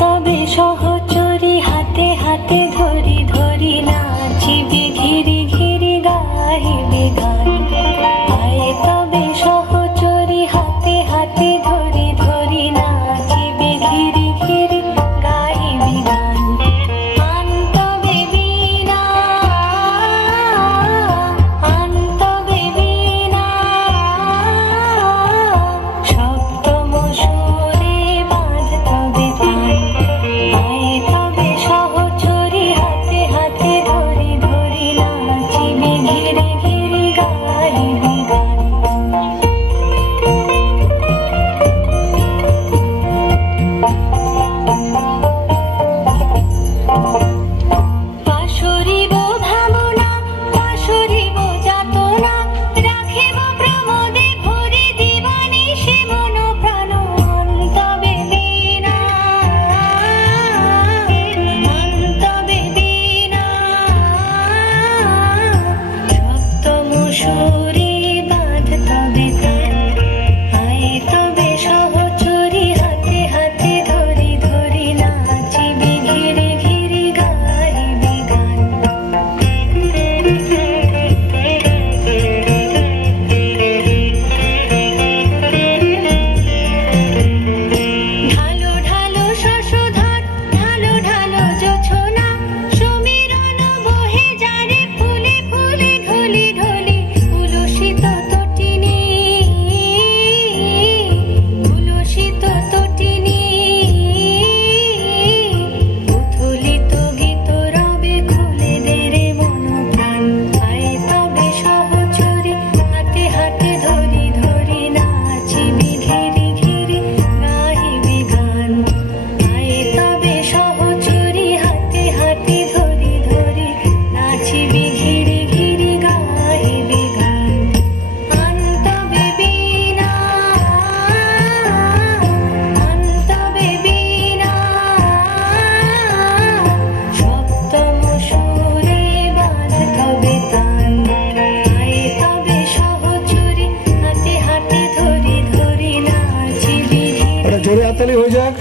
তবে সহচরী হাতে হাতে ধরি ধরি নাচিবি ঘিরি ঘিরি গাহিবি গান। আয়ে তবে সহচরী হাতে হাতে ধরি ধরি নাচিবি ঘিরি ঘিরি গাহিবি গান। আন তবে বীণা আন তবে বীণা সপ্তম সুরে বাঁধ তবে তান। আয়ে তবে সহচরী হাতে হাতে ধরি ধরি নাচিবি ঘিরি ঘিরি গাহিবি গান। পাশরিব ভাবনা পাশরিব যাতনা রাখিব প্রমোদে ভরি দিবানিশি মন প্রাণ। তবে বীণা তবে বীণা সপ্তম সুরে বাঁধ তবে তান। আয়ে তবে সহচরী হাতে হাতে ধরি ধরি নাচিবি ঘিরি ঘিরি গাহিবি গান। ঢালো ঢালো শশধর ঢালো ঢালো জোছনা সমীরণ বহে যারে ফুলে ফুলে ঢলি ঢলি। উলসিত তটিনী উলসিত তটিনী উথলিত গীত রবে খুলে দে রে মন প্রাণ। আয়ে তবে সহচরী হাতে হাতে ধরি ধরি নাচিবি ঘিরি ঘিরি গাহিবি গান। আয়ে তবে সহচরী হাতে হাতে ধরি ধরি নাচিবি ঘিরি ঘিরি গাহিবি গান। আন তবে বীণা আন তবে বীণা সপ্তম সুরে বাঁধ তবে তান। আয়ে তবে সহচরী হাতে হাতে ধরি ধরি নাচিবি ঘিরি। জোরে হাততালি হয়ে যাক।